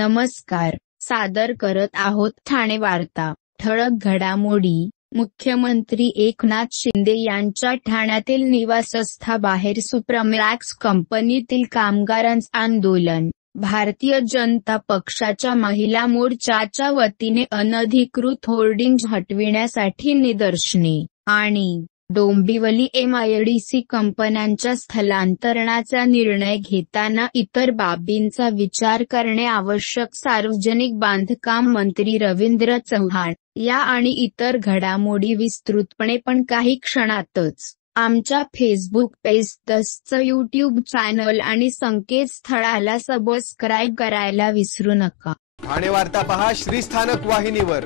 नमस्कार. सादर करत आहोत ठाणे वार्ता. ठळक घडामोडी. मुख्यमंत्री एकनाथ शिंदे यांच्या ठाण्यातील निवासस्थाबाहेर सुप्रमॅक्स कंपनीतील कामगारांचं आंदोलन. भारतीय जनता पक्षाच्या महिला मोर्चाच्या वतीने अनधिकृत होर्डिंग्ज हटविण्यासाठी निदर्शने आणि डोंबिवली एमआयडीसी कंपन्यांच्या स्थलांतरणाचा निर्णय घेताना इतर बाबींचा विचार करणे आवश्यक. सार्वजनिक बांधकाम मंत्री रवींद्र चव्हाण या आणि इतर घडामोडी विस्तृतपणे पण काही क्षणातच. आमच्या फेसबुक पेज तसंच यूट्यूब चॅनल आणि संकेतस्थळाला सबस्क्राईब करायला विसरू नका. ठाणे वार्ता पहा श्रीस्थानक वाहिनीवर.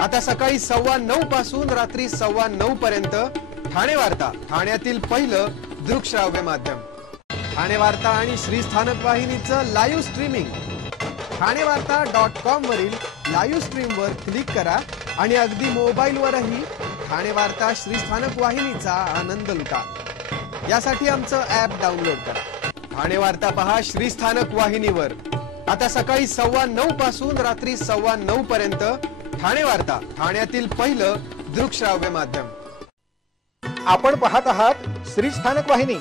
आता सकाळी 9:15 पासून रात्री 9:15 पर्यंत ठाणे वार्ता, ठाण्यातील पहिलं दृकश्राव्य माध्यम. ठाणे वार्ता आणि श्रीस्थानक वाहिनीचं लाईव्ह स्ट्रीमिंग ठाणेवार्ता.com वरील लाईव्ह स्ट्रीमवर क्लिक करा आणि अगदी मोबाईलवरही ठाणे वार्ता श्रीस्थानक वाहिनीचा आनंद लुटा. यासाठी आमचं ॲप डाउनलोड करा. ठाणे वार्ता पहा श्रीस्थानक वाहिनीवर. आता सकाळी 9:15 पासून रात्री 9:15 पर्यंत ठाणे वार्ता, ठाण्यातील पहिलं दृकश्राव्य माध्यम. आपण पाहत आहात श्रीस्थानक वाहिनी,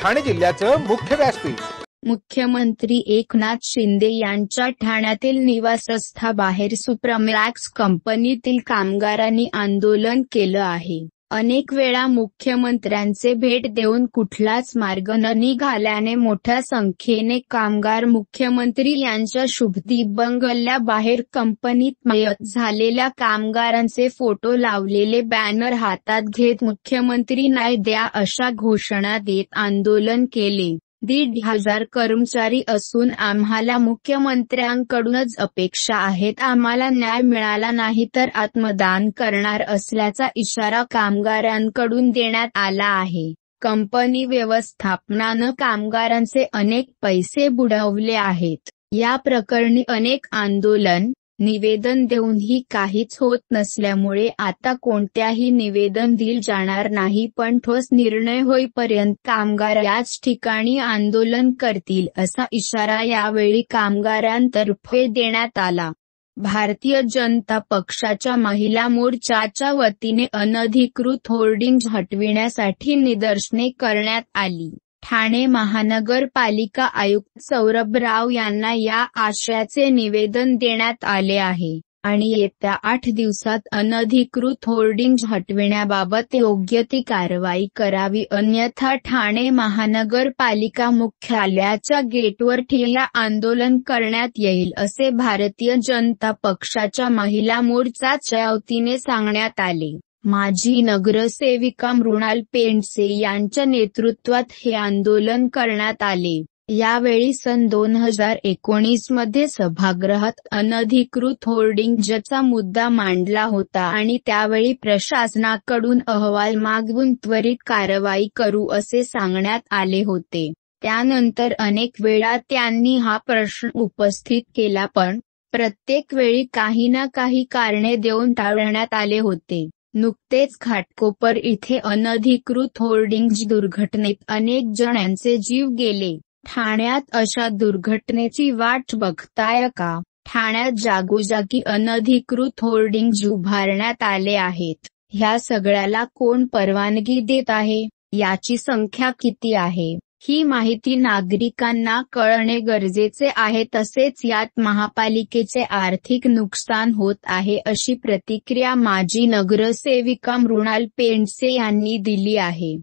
ठाणे जिल्ह्याचं मुख्य व्यासपीठ. मुख्यमंत्री एकनाथ शिंदे यांच्या ठाण्यातील निवासस्थाबाहेर सुप्रमॅक्स कंपनीतील कामगारांनी आंदोलन केलं आहे. अनेक वेळा मुख्यमंत्र्यांचे भेट देऊन कुठलाच मार्ग न निघाल्याने मोठ्या संख्येने कामगार मुख्यमंत्री यांच्या शुभदीप बंगल्याबाहेर कंपनीत मयत झालेल्या कामगारांचे फोटो लावलेले बॅनर हातात घेत मुख्यमंत्री न्याय द्या अशा घोषणा देत आंदोलन केले. 1,500 कर्मचारी असून आम्हाला मुख्यमंत्र्यांकडूनच अपेक्षा आहेत. आम्हाला न्याय मिळाला नाही तर आत्मदान करणार असल्याचा इशारा कामगारांकडून देण्यात आला आहे. कंपनी व्यवस्थापनानं कामगारांचे अनेक पैसे बुडवले आहेत. या प्रकरणी अनेक आंदोलन, निवेदन देऊनही काहीच होत नसल्यामुळे आता कोणत्याही निवेदन दिले जाणार नाही, पण ठोस निर्णय होईपर्यंत कामगार याच ठिकाणी आंदोलन करतील असा इशारा यावेळी कामगारांतर्फे देण्यात आला. भारतीय जनता पक्षाच्या महिला मोर्चाच्या वतीने अनधिकृत होर्डिंग्ज हटविण्यासाठी निदर्शने करण्यात आली. ठाणे महानगरपालिका आयुक्त सौरभ राव यांना या आशयाचे निवेदन देण्यात आले आहे आणि येत्या 8 दिवसात अनधिकृत होर्डिंग्ज हटविण्याबाबत योग्य ती कारवाई करावी, अन्यथा ठाणे महानगरपालिका मुख्यालयाच्या गेटवर ठिय्या आंदोलन करण्यात येईल असे भारतीय जनता पक्षाच्या महिला मोर्चाच्या वतीने सांगण्यात आले. माजी नगरसेविका मृणाल पेंडसे यांच्या नेतृत्वात हे आंदोलन करण्यात आले. यावेळी सन 2019 मध्ये सभागृहात अनधिकृत होर्डिंग्जचा मुद्दा मांडला होता आणि त्यावेळी प्रशासनाकडून अहवाल मागवून त्वरित कारवाई करू असे सांगण्यात आले होते. त्यानंतर अनेक वेळा त्यांनी हा प्रश्न उपस्थित केला, पण प्रत्येक वेळी काही ना काही कारणे देऊन टाळण्यात आले होते. नुकतेच घाटकोपर इथे अनधिकृत होर्डिंग्ज दुर्घटनेत अनेक जणांचे जीव गेले. ठाण्यात अशा दुर्घटनेची वाट बघताय का? ठाण्यात जागोजागी अनधिकृत होर्डिंग्ज उभारण्यात आले आहेत. ह्या सगळ्याला कोण परवानगी देत आहे? याची संख्या किती आहे? ही माहिती नागरिकांना कळणे गरजेचे आहे. तसेच यात महापालिकेचे आर्थिक नुकसान होत आहे अशी प्रतिक्रिया माजी नगरसेविका मृणाल पेंडसे यांनी दिली आहे.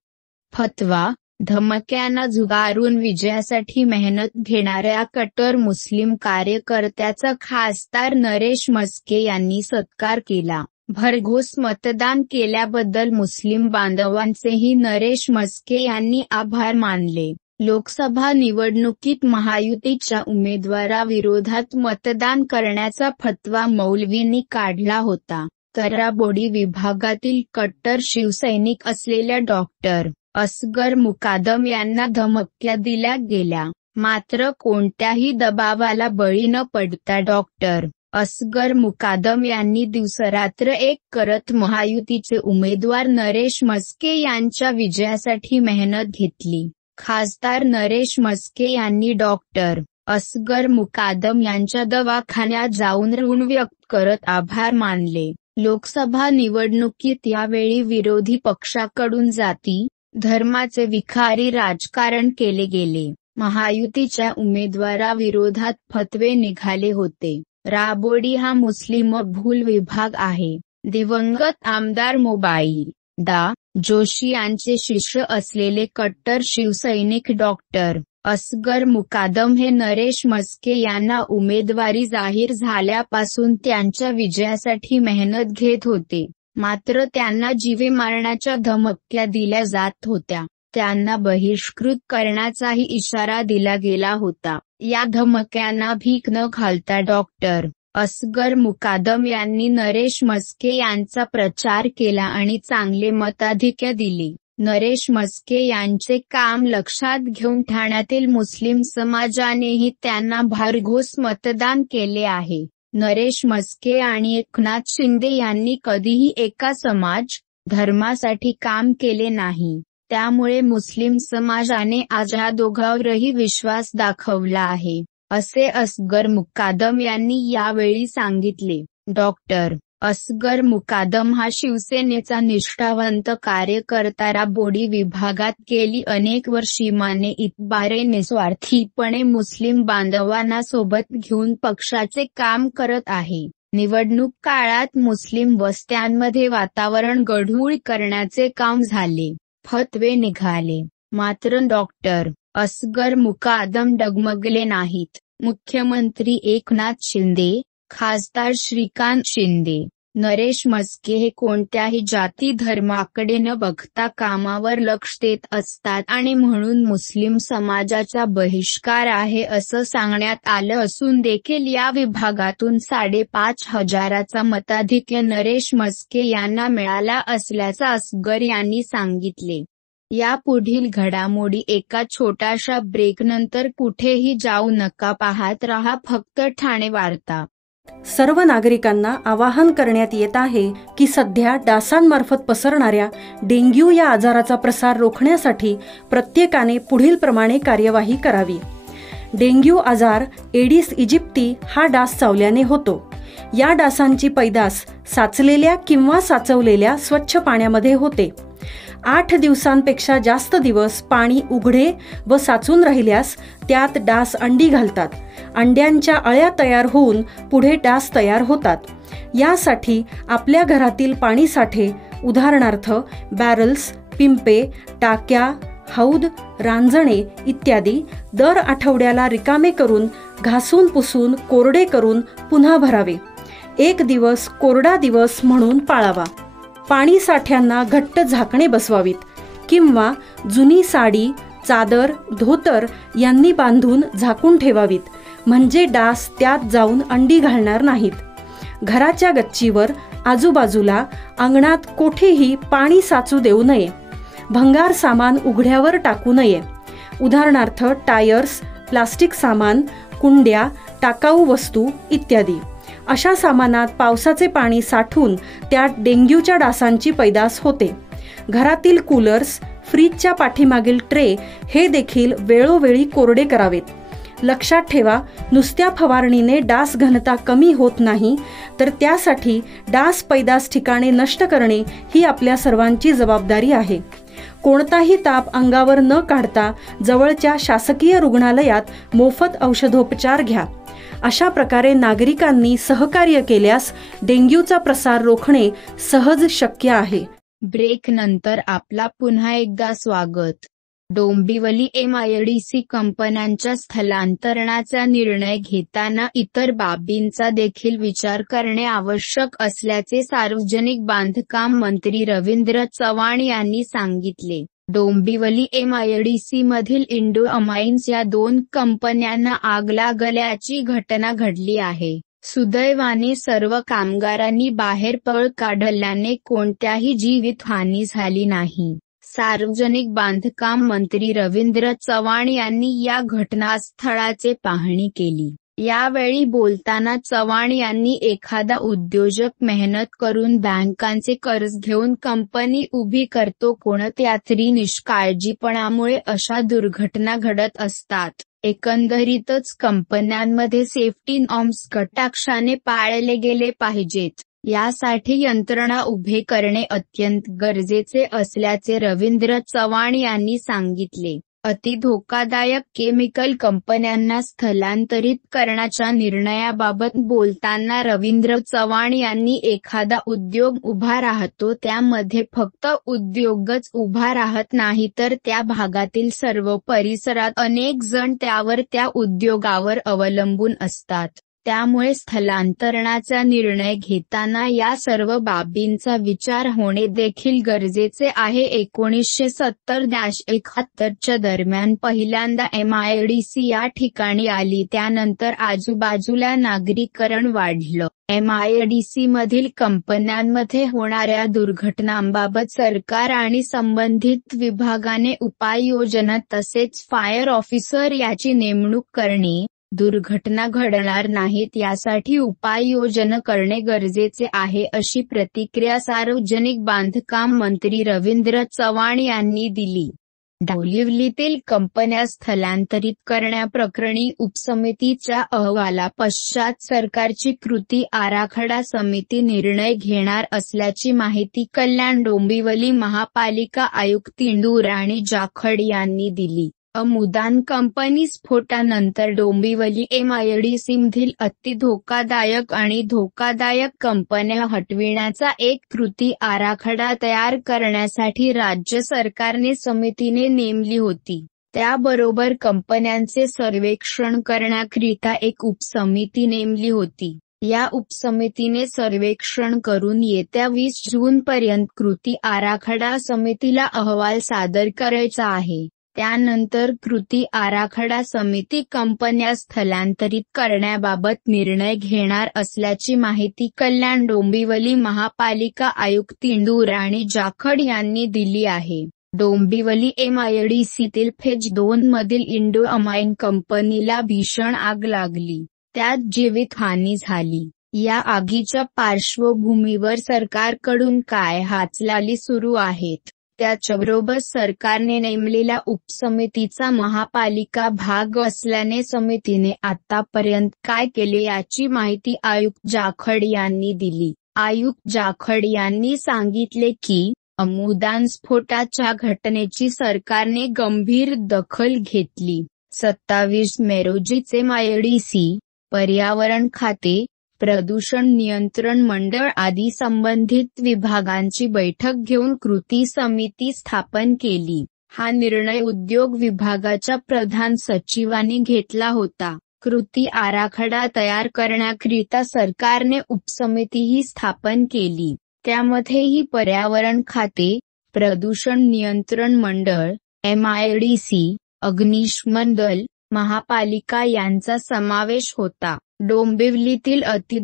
फतवा: धमक्यांना झुगारून विजयासाठी मेहनत घेणाऱ्या कट्टर मुस्लिम कार्यकर्त्याचा खासदार नरेश म्हस्के यांनी सत्कार केला. भरघोस मतदान केल्याबद्दल मुस्लिम बांधवांचेही नरेश म्हस्के यांनी आभार मानले. लोकसभा निवडणुकीत महायुतीच्या उमेदवाराविरोधात मतदान करण्याचा फतवा मौलवींनी काढला होता. तराबोडी विभागातील कट्टर शिवसैनिक असलेल्या डॉक्टर असगर मुकादम यांना धमक्या दिल्या गेल्या. मात्र कोणत्याही दबावाला बळी न पडता डॉक्टर असगर मुकादम यांनी दिवसरात्र एक करत महायुतीचे उमेदवार नरेश म्हस्के यांच्या विजयासाठी मेहनत घेतली. खासदार नरेश म्हस्के यांनी डॉक्टर असगर मुकादम यांच्या दवाखान्यात जाऊन ऋण व्यक्त करत आभार मानले. लोकसभा निवडणुकीत यावेळी विरोधी पक्षाकडून जाती, धर्माचे विखारी राजकारण केले गेले. महायुतीच्या उमेदवाराविरोधात फतवे निघाले होते. राबोडी हा मुस्लिमबहुल विभाग आहे. दिवंगत आमदार मोबाईल डा. जोशी यांचे शिष्य असलेले कट्टर शिवसैनिक डॉक्टर असगर मुकादम हे नरेश म्हस्के यांना उमेदवारी जाहीर झाल्यापासून त्यांच्या विजयासाठी मेहनत घेत होते. मात्र त्यांना जीवे मारण्याच्या धमक्या दिल्या जात होत्या. त्यांना बहिष्कृत करण्याचाही इशारा दिला गेला होता. या धमक्यांना भीक न घालता डॉक्टर असगर मुकादम यांनी नरेश म्हस्के यांचा प्रचार केला आणि चांगले मताधिक्य दिली. नरेश म्हस्के यांचे काम लक्षात घेऊन ठाण्यातील मुस्लिम समाजानेही त्यांना भरघोस मतदान केले आहे. नरेश म्हस्के आणि एकनाथ शिंदे यांनी कधीही एका समाज, धर्मासाठी काम केले नाही. त्यामुळे मुस्लिम समाजाने आज या दोघांवरही विश्वास दाखवला आहे, असे असगर मुकादम यांनी यावेळी सांगितले. डॉक्टर असगर मुकादम हा शिवसेनेचा निष्ठावंत कार्यकर्ता राबोडी विभागात गेली अनेक वर्षीमाने इतबारे निस्वार्थीपणे मुस्लिम बांधवांना सोबत घेऊन पक्षाचे काम करत आहे. निवडणूक काळात मुस्लिम वस्त्यांमध्ये वातावरण गढूळ करण्याचे काम झाले. फतवे निघाले. मात्र डॉक्टर असगर मुकादम डगमगले नाहीत. मुख्यमंत्री एकनाथ शिंदे, खासदार श्रीकांत शिंदे, नरेश म्हस्के हे कोणत्याही जाती धर्माकडे न बघता कामावर लक्ष देत असतात आणि म्हणून मुस्लिम समाजाचा बहिष्कार आहे असं सांगण्यात आलं असून देखील या विभागातून 5,500चा मताधिक्य नरेश म्हस्के यांना मिळाला असल्याचं असगर यांनी सांगितले. या पुढील घडामोडी एका छोट्याशा ब्रेकनंतर कुठेही जाऊ नका, पाहत रहा फक्त ठाणे वार्ता. सर्व नागरिकांना आवाहन करण्यात येत आहे की सध्या डासांमार्फत पसरणाऱ्या डेंग्यू या आजाराचा प्रसार रोखण्यासाठी प्रत्येकाने पुढील प्रमाणे कार्यवाही करावी. डेंग्यू आजार एडिस इजिप्ती हा डास चावल्याने होतो. या डासांची पैदास साचलेल्या किंवा साचवलेल्या स्वच्छ पाण्यामध्ये होते. 8 दिवसांपेक्षा जास्त दिवस पाणी उघडे व साचून राहिल्यास त्यात डास अंडी घालतात. अंड्यांच्या अळ्या तयार होऊन पुढे डास तयार होतात. यासाठी आपल्या घरातील पाणीसाठे, उदाहरणार्थ बॅरल्स, पिंपे, टाक्या, हौद, रांजणे इत्यादी दर आठवड्याला रिकामे करून घासून पुसून कोरडे करून पुन्हा भरावे. 1 दिवस कोरडा दिवस म्हणून पाळावा. पाणी साठ्यांना घट्ट झाकणे बसवावीत किंवा जुनी साडी, चादर, धोतर यांनी बांधून झाकून ठेवावीत, म्हणजे डास त्यात जाऊन अंडी घालणार नाहीत. घराच्या गच्चीवर, आजूबाजूला, अंगणात कोठेही पाणी साचू देऊ नये. भंगार सामान उघड्यावर टाकू नये. उदाहरणार्थ टायर्स, प्लास्टिक सामान, कुंड्या, टाकाऊ वस्तू इत्यादी. अशा सामानात पावसाचे पाणी साठून त्यात डेंग्यूच्या डासांची पैदास होते. घरातील कूलर्स, फ्रीजच्या पाठीमागील ट्रे हे देखील वेळोवेळी कोरडे करावेत. लक्षात ठेवा, नुसत्या फवारणीने डास घनता कमी होत नाही, तर त्यासाठी डास पैदास ठिकाणे नष्ट करणे ही आपल्या सर्वांची जबाबदारी आहे. कोणताही ताप अंगावर न काढता जवळच्या शासकीय रुग्णालयात मोफत औषधोपचार घ्या. अशा प्रकारे नागरिकांनी सहकार्य केल्यास डेंग्यूचा प्रसार रोखणे सहज शक्य आहे. ब्रेक नंतर आपला पुन्हा एकदा स्वागत. डोंबिवली MIDC कंपन्यांच्या स्थलांतरणाचा निर्णय घेताना इतर बाबींचा देखील विचार करणे आवश्यक असल्याचे सार्वजनिक बांधकाम मंत्री रवींद्र चव्हाण यांनी सांगितले. डोंबिवली MIDC मधील इंडो अमाइन्स या 2 कंपन्यांना आग लागल्याची घटना घडली आहे. सुदैवाने सर्व कामगारांनी बाहेर पळ काढल्याने कोणत्याही जीवितहानी झाली नाही. सार्वजनिक बांधकाम मंत्री रवींद्र चव्हाण यांनी या घटनास्थळाची पाहणी केली. यावेळी बोलताना चव्हाण यांनी एखादा उद्योजक मेहनत करून बँकांचे कर्ज घेऊन कंपनी उभी करतो, कोणत्यातरी निष्काळजीपणामुळे अशा दुर्घटना घडत असतात. एकंदरीतच कंपन्यांमध्ये सेफ्टी नॉर्म्स कटाक्षाने पाळले गेले पाहिजेत. यासाठी यंत्रणा उभे करणे अत्यंत गरजेचे असल्याचे रवींद्र चव्हाण यांनी सांगितले. अति धोकादायक केमिकल कंपन्यांना स्थलांतरित करण्याच्या निर्णयाबाबत बोलताना रवींद्र चव्हाण यांनी एखादा उद्योग उभा राहतो त्यामध्ये फक्त उद्योगच उभा राहत नाही तर त्या भागातील सर्व परिसरात अनेक जण त्या उद्योगावर अवलंबून असतात. त्यामुळे स्थलांतरणाचा निर्णय घेताना या सर्व बाबींचा विचार होणे देखील गरजेचे आहे. 1970-71 दरम्यान पहिल्यांदा MIDC या ठिकाणी आली. त्यानंतर आजूबाजूला नागरीकरण वाढलं. MIDC मधील कंपन्यांमध्ये होणाऱ्या दुर्घटनांबाबत सरकार आणि संबंधित विभागाने उपाययोजना तसेच फायर ऑफिसर याची नेमणूक करणे, दुर्घटना घडणार नाहीत यासाठी उपाययोजना करणे गरजेचे आहे अशी प्रतिक्रिया सार्वजनिक बांधकाम मंत्री रवींद्र चव्हाण यांनी दिली. डोंबिवलीतील कंपन्या स्थलांतरित करण्याप्रकरणी उपसमितीच्या अहवालापश्चात सरकारची कृती आराखडा समिती निर्णय घेणार असल्याची माहिती कल्याण डोंबिवली महापालिका आयुक्त इंदुराणी जाखड यांनी दिली. अमुदान कंपनी स्फोटानंतर डोंबिवली MIDCमधील अति धोकादायक आणि धोकादायक कंपन्या हटविण्याचा एक कृती आराखडा तयार करण्यासाठी राज्य सरकारने समितीने नेमली होती. त्याबरोबर कंपन्यांचे सर्वेक्षण करण्याकरिता एक उपसमिती नेमली होती. या उपसमितीने सर्वेक्षण करून येत्या 20 जूनपर्यंत कृती आराखडा समितीला अहवाल सादर करायचा आहे. त्यानंतर कृती आराखडा समिती कंपन्या स्थलांतरित करण्याबाबत निर्णय घेणार असल्याची माहिती कल्याण डोंबिवली महापालिका आयुक्त इंदुराणी जाखड यांनी दिली आहे. डोंबिवली MIDCतील फेज 2 मधील इंडो अमाइन कंपनीला भीषण आग लागली. त्यात जीवितहानी झाली. या आगीच्या पार्श्वभूमीवर सरकारकडून काय हालचाली सुरू आहेत त्याच्याबरोबर सरकारने नेमलेल्या उपसमितीचा महापालिका भाग असल्याने समितीने आतापर्यंत काय केले याची माहिती आयुक्त जाखड यांनी दिली. आयुक्त जाखड यांनी सांगितले की अमुदान स्फोटाच्या घटनेची सरकारने गंभीर दखल घेतली. 27 मे रोजीचे MIDC, पर्यावरण खाते, प्रदूषण नियंत्रण मंडळ आदी संबंधित विभागांची बैठक घेऊन कृती समिती स्थापन केली. हा निर्णय उद्योग विभागाच्या प्रधान सचिवांनी घेतला होता. कृती आराखडा तयार करण्याकरिता सरकारने उपसमितीही स्थापन केली. त्यामध्येही पर्यावरण खाते, प्रदूषण नियंत्रण मंडळ, MIDC, अग्निशमन दल, महापालिका यांचा समावेश होता. डोंबिवलीतील अति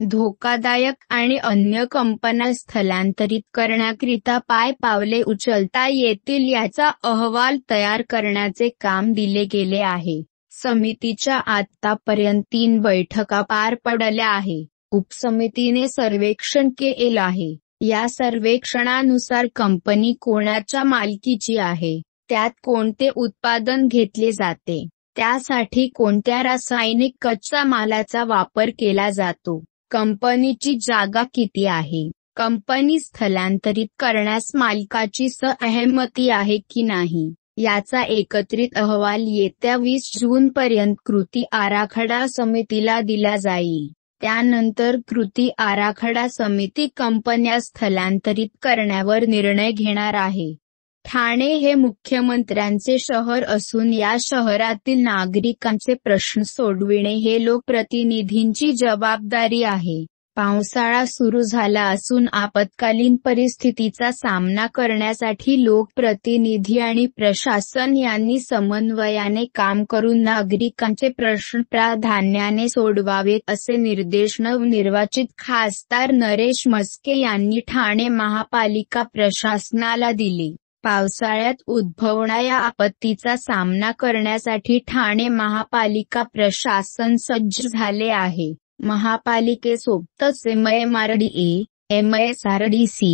धोकादायक आणि अन्य कंपन्या स्थलांतरित करण्याकरिता पावले उचलता येतील याचा अहवाल तयार करण्याचे काम दिले गेले आहे. समितीच्या आतापर्यंत 3 बैठका पार पडल्या आहे. उपसमितीने सर्वेक्षण केले आहे. या सर्वेक्षणानुसार कंपनी कोणाच्या मालकीची आहे, त्यात कोणते उत्पादन घेतले जाते, त्यासाठी कोणत्या रासायनिक कच्च्या मालाचा वापर केला जातो, कंपनीची जागा किती आहे, कंपनी स्थलांतरित करण्यास मालकाची सहमती आहे की नाही, याचा एकत्रित अहवाल येत्या 20 जूनपर्यंत कृती आराखडा समितीला दिला जाईल. त्यानंतर कृती आराखडा समिती कंपन्या स्थलांतरित करण्यावर निर्णय घेणार आहे. ठाणे हे मुख्यमंत्र्यांचे शहर असून या शहरातील नागरिकांचे प्रश्न सोडविणे हे लोकप्रतिनिधींची जबाबदारी आहे. पावसाळा सुरू झाला असून आपत्कालीन परिस्थितीचा सामना करण्यासाठी लोकप्रतिनिधी आणि प्रशासन यांनी समन्वयाने काम करून नागरिकांचे प्रश्न प्राधान्याने सोडवावेत असे निर्देश नवनिर्वाचित खासदार नरेश म्हस्के यांनी ठाणे महापालिका प्रशासनाला दिले. पावसाळ्यात उद्भवणाऱ्या आपत्तीचा सामना करण्यासाठी ठाणे महापालिका प्रशासन सज्ज झाले आहे. महापालिकेसोबतच MIDC, MSRDC,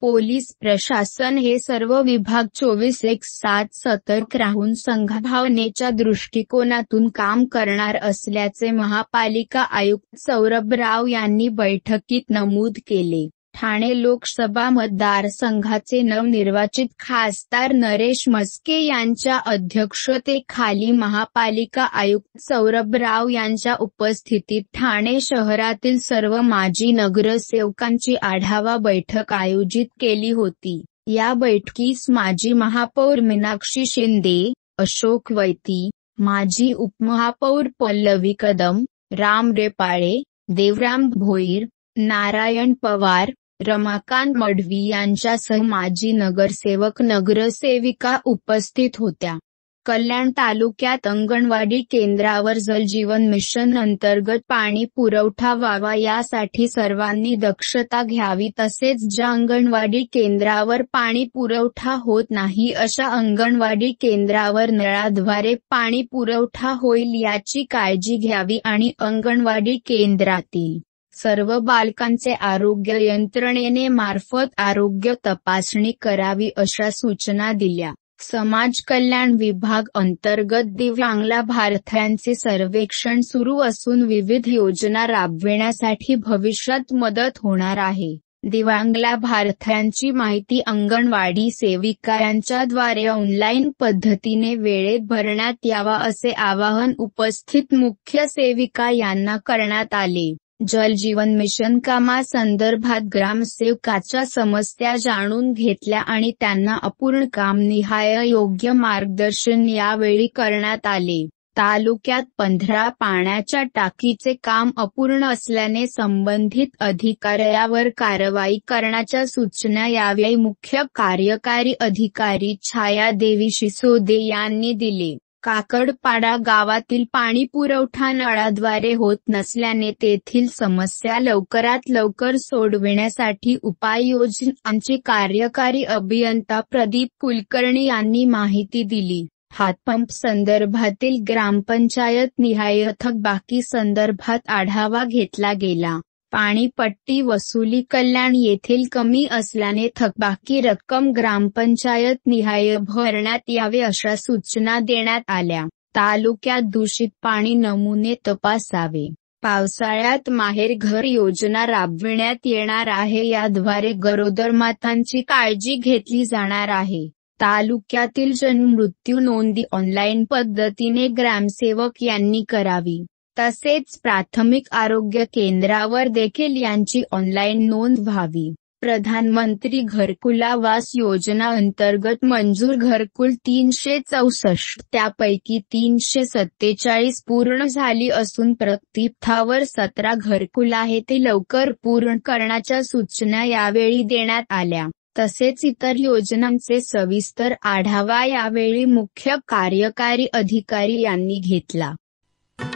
पोलीस प्रशासन हे सर्व विभाग 24/7 सतर्क राहून संघभावनेच्या दृष्टिकोनातून काम करणार असल्याचे महापालिका आयुक्त सौरभ राव यांनी बैठकीत नमूद केले. ठाणे लोकसभा मतदारसंघाचे नवनिर्वाचित खासदार नरेश म्हस्के यांच्या अध्यक्षतेखाली महापालिका आयुक्त सौरभ राव यांच्या उपस्थितीत ठाणे शहरातील सर्व माजी नगरसेवकांची आढावा बैठक आयोजित केली होती. या बैठकीस माजी महापौर मीनाक्षी शिंदे, अशोक वैती, माजी उपमहापौर पल्लवी कदम, राम रेपाळे, देवराम भोईर, नारायण पवार, रमाकांत मडवी यांच्यासह माजी नगरसेवक नगरसेविका उपस्थित होत्या. कल्याण तालुक्यात अंगणवाडी केंद्रावर जलजीवन मिशन अंतर्गत पाणी पुरवठा व्हावा यासाठी सर्वांनी दक्षता घ्यावी तसेच ज्या अंगणवाडी केंद्रावर पाणी पुरवठा होत नाही अशा अंगणवाडी केंद्रावर नळाद्वारे पाणी पुरवठा होईल याची काळजी घ्यावी आणि अंगणवाडी केंद्रातील सर्व बालकांचे आरोग्य यंत्रणेने मार्फत आरोग्य तपासणी करावी अशा सूचना दिल्या. समाज कल्याण विभाग अंतर्गत दिव्यांग लाभार्थ्यांचे सर्वेक्षण सुरू असून विविध योजना राबविण्यासाठी भविष्यात मदत होणार आहे. दिव्यांग लाभार्थ्यांची माहिती अंगणवाडी सेविका यांच्याद्वारे ऑनलाईन पद्धतीने वेळेत भरण्यात यावा असे आवाहन उपस्थित मुख्य सेविका यांना करण्यात आले. जल जीवन मिशन कामासंदर्भात ग्रामसेवकाच्या समस्या जाणून घेतल्या आणि त्यांना अपूर्ण काम निहाय योग्य मार्गदर्शन यावेळी करण्यात आले. तालुक्यात 15 पाण्याच्या टाकीचे काम अपूर्ण असल्याने संबंधित अधिकाऱ्यावर कारवाई करण्याच्या सूचना यावेळी मुख्य कार्यकारी अधिकारी छायादेवी शिसोदे यांनी दिले. काकडपाडा गावातील पाणी पुरवठा नळाद्वारे होत नसल्याने तेथील समस्या लवकरात लवकर सोडविण्यासाठी उपाययोजनांची कार्यकारी अभियंता प्रदीप कुलकर्णी यांनी माहिती दिली. हातपंप संदर्भातील ग्रामपंचायत निहाय थकबाकी संदर्भात आढावा घेतला गेला. पाणीपट्टी वसुली कल्याण येथील कमी असल्याने थकबाकी रक्कम ग्रामपंचायत निहाय भरण्यात यावे अशा सूचना देण्यात आल्या. तालुक्यात दूषित पाणी नमुने तपासावे. पावसाळ्यात माहेर घर योजना राबविण्यात येणार आहे. याद्वारे गरोदर मातांची काळजी घेतली जाणार आहे. तालुक्यातील जन्ममृत्यू नोंदी ऑनलाईन पद्धतीने ग्रामसेवक यांनी करावी. तसेच प्राथमिक आरोग्य केंद्रावर देखील यांची ऑनलाईन नोंद व्हावी. प्रधानमंत्री घरकुल आवास योजना अंतर्गत मंजूर घरकुल 364 त्यापैकी 347 पूर्ण झाली असून प्रतीक्षेवर 17 घरकुल आहे ते लवकर पूर्ण करण्याच्या सूचना यावेळी देण्यात आल्या. तसेच इतर योजनांचे सविस्तर आढावा यावेळी मुख्य कार्यकारी अधिकारी यांनी घेतला.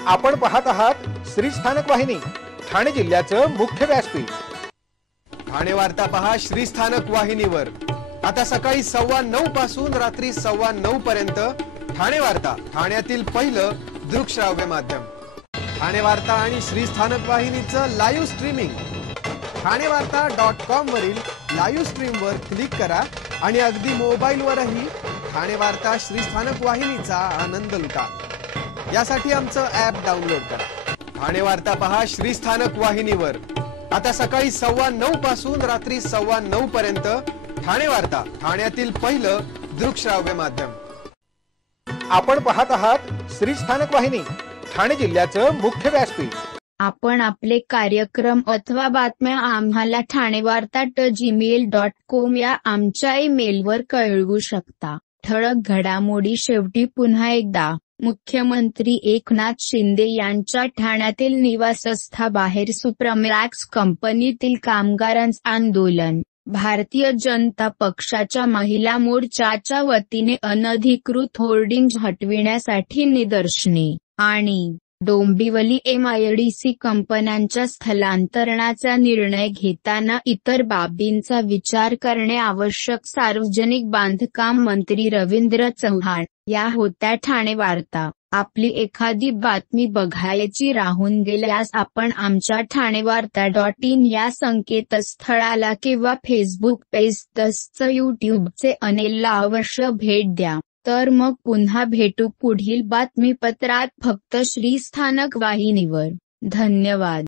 आपण पाहत आहात श्री स्थानक वाहिनी, ठाणे जिल्ह्याचं मुख्य व्यासपीठ. ठाणे वार्ता पहा श्री स्थानक वाहिनीवर. आता सकाळी 9:15 पासून रात्री 9:15 पर्यंत ठाणे वार्ता, ठाण्यातील पहिलं दृकश्राव्य माध्यम. ठाणे वार्ता आणि श्री स्थानक वाहिनीचं लाईव्ह स्ट्रीमिंग ठाणेवार्ता.com वरील लाईव्ह स्ट्रीमवर क्लिक करा आणि अगदी मोबाईलवरही ठाणे वार्ता श्री स्थानक वाहिनीचा आनंद लुटा. यासाठी आमचं ॲप डाउनलोड करा. ठाणे वार्ता पहा श्री स्थानक वाहिनीवर. आता सकाळी 9:15 पासून रात्री 9:15 पर्यंत ठाणे वार्ता, ठाण्यातील पहिलं दृकश्राव्य माध्यम. आपण पाहत आहात श्री स्थानक वाहिनी, ठाणे जिल्ह्याचं मुख्य व्यासपीठ. आपण आपले कार्यक्रम अथवा बातम्या आम्हाला ठाणेवार्ता@gmail.com या आमच्या ईमेलवर कळवू शकता. ठळक घडामोडी शेवटी पुन्हा एकदा. मुख्यमंत्री एकनाथ शिंदे यांच्या ठाण्यातील निवासस्थाबाहेर सुप्रमॅक्स कंपनीतील कामगारांचं आंदोलन. भारतीय जनता पक्षाच्या महिला मोर्चाच्या वतीने अनधिकृत होर्डिंग्ज हटविण्यासाठी निदर्शने आणि डोंबिवली MIDC कंपन्यांच्या स्थलांतरणाचा निर्णय घेताना इतर बाबींचा विचार करणे आवश्यक. सार्वजनिक बांधकाम मंत्री रवींद्र चव्हाण. या होत्या ठाणे वार्ता. आपली एखादी बातमी बघायची राहून गेल्यास आपण आमच्या ठाणेवार्ता.in या संकेतस्थळाला किंवा फेसबुक पेज तसंच यूट्यूबचे चॅनेलला अवश्य भेट द्या. तर मग पुन्हा भेटू पुढील बातमीपत्रात फक्त श्रीस्थानक वाहिनीवर. धन्यवाद.